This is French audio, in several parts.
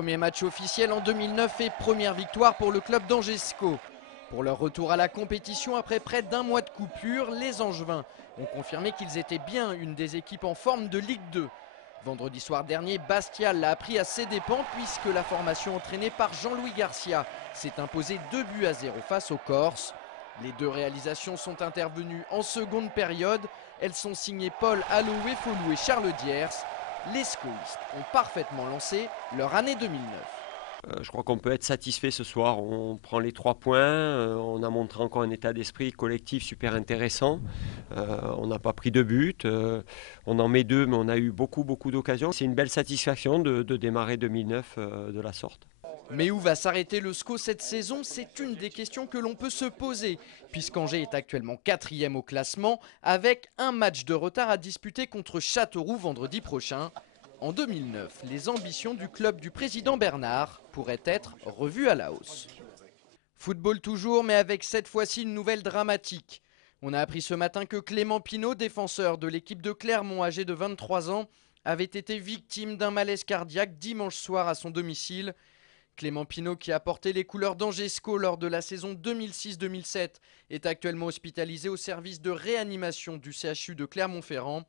premier match officiel en 2009 et première victoire pour le club d'Angesco. Pour leur retour à la compétition après près d'un mois de coupure, les Angevins ont confirmé qu'ils étaient bien une des équipes en forme de Ligue 2. Vendredi soir dernier, Bastia l'a appris à ses dépens puisque la formation entraînée par Jean-Louis Garcia s'est imposée 2-0 face aux Corses. Les deux réalisations sont intervenues en seconde période. Elles sont signées Paul Alloué-Folou et Charles Diers. Les scoïstes ont parfaitement lancé leur année 2009. Je crois qu'on peut être satisfait ce soir. On prend les 3 points. On a montré encore un état d'esprit collectif super intéressant. On n'a pas pris de but. On en met 2, mais on a eu beaucoup d'occasions. C'est une belle satisfaction de démarrer 2009 de la sorte. Mais où va s'arrêter le SCO cette saison? C'est une des questions que l'on peut se poser, puisqu'Angers est actuellement 4e au classement, avec un match de retard à disputer contre Châteauroux vendredi prochain. En 2009, les ambitions du club du président Bernard pourraient être revues à la hausse. Football toujours, mais avec cette fois-ci une nouvelle dramatique. On a appris ce matin que Clément Pinault, défenseur de l'équipe de Clermont âgé de 23 ans, avait été victime d'un malaise cardiaque dimanche soir à son domicile. Clément Pinault, qui a porté les couleurs d'Angesco lors de la saison 2006-2007, est actuellement hospitalisé au service de réanimation du CHU de Clermont-Ferrand.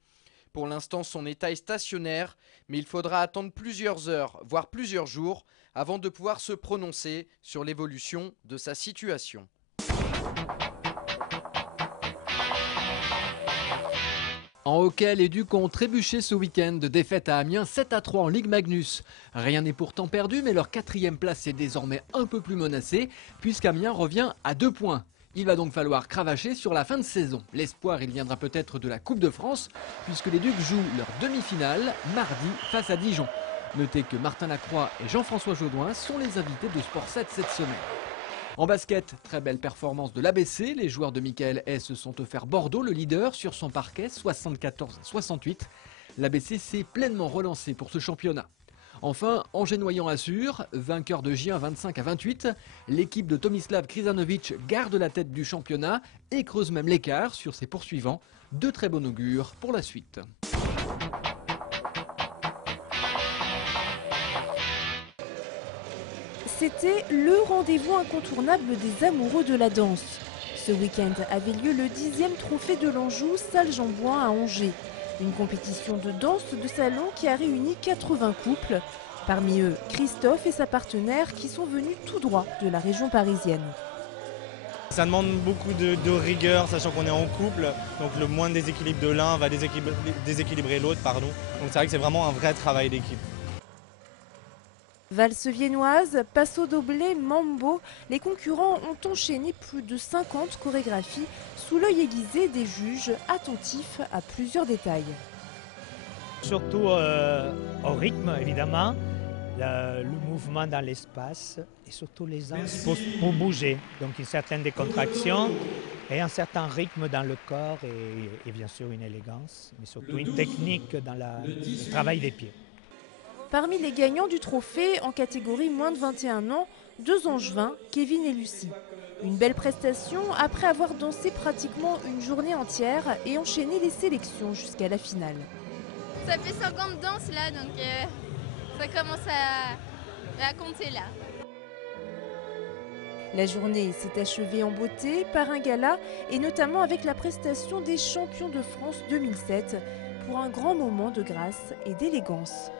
Pour l'instant, son état est stationnaire, mais il faudra attendre plusieurs heures, voire plusieurs jours, avant de pouvoir se prononcer sur l'évolution de sa situation. En hockey, les Ducs ont trébuché ce week-end, défaite à Amiens 7-3 en Ligue Magnus. Rien n'est pourtant perdu, mais leur 4e place est désormais un peu plus menacée, puisqu'Amiens revient à 2 points. Il va donc falloir cravacher sur la fin de saison. L'espoir, il viendra peut-être de la Coupe de France, puisque les Ducs jouent leur demi-finale mardi face à Dijon. Notez que Martin Lacroix et Jean-François Jaudoin sont les invités de Sport 7 cette semaine. En basket, très belle performance de l'ABC. Les joueurs de Michael Hess se sont offerts Bordeaux, le leader, sur son parquet, 74-68. L'ABC s'est pleinement relancé pour ce championnat. Enfin, Angers-Noyant assure, vainqueur de Gien 25-28. L'équipe de Tomislav Krizanovic garde la tête du championnat et creuse même l'écart sur ses poursuivants. De très bon augure pour la suite. C'était le rendez-vous incontournable des amoureux de la danse. Ce week-end avait lieu le 10e trophée de l'Anjou, salle Jean-Bouin à Angers. Une compétition de danse de salon qui a réuni 80 couples. Parmi eux, Christophe et sa partenaire qui sont venus tout droit de la région parisienne. Ça demande beaucoup de rigueur, sachant qu'on est en couple. Donc le moindre déséquilibre de l'un va déséquilibrer l'autre. Donc c'est vrai que c'est vraiment un vrai travail d'équipe. Valse viennoise, passo doblé, mambo, les concurrents ont enchaîné plus de 50 chorégraphies sous l'œil aiguisé des juges attentifs à plusieurs détails. Surtout au rythme, évidemment, le mouvement dans l'espace et surtout les anses pour bouger. Donc une certaine décontraction et un certain rythme dans le corps et bien sûr une élégance, mais surtout une technique dans le travail des pieds. Parmi les gagnants du trophée en catégorie moins de 21 ans, 2 Angevins, Kevin et Lucie. Une belle prestation après avoir dansé pratiquement une journée entière et enchaîné les sélections jusqu'à la finale. Ça fait 50 danses là, donc ça commence à compter là. La journée s'est achevée en beauté par un gala et notamment avec la prestation des champions de France 2007 pour un grand moment de grâce et d'élégance.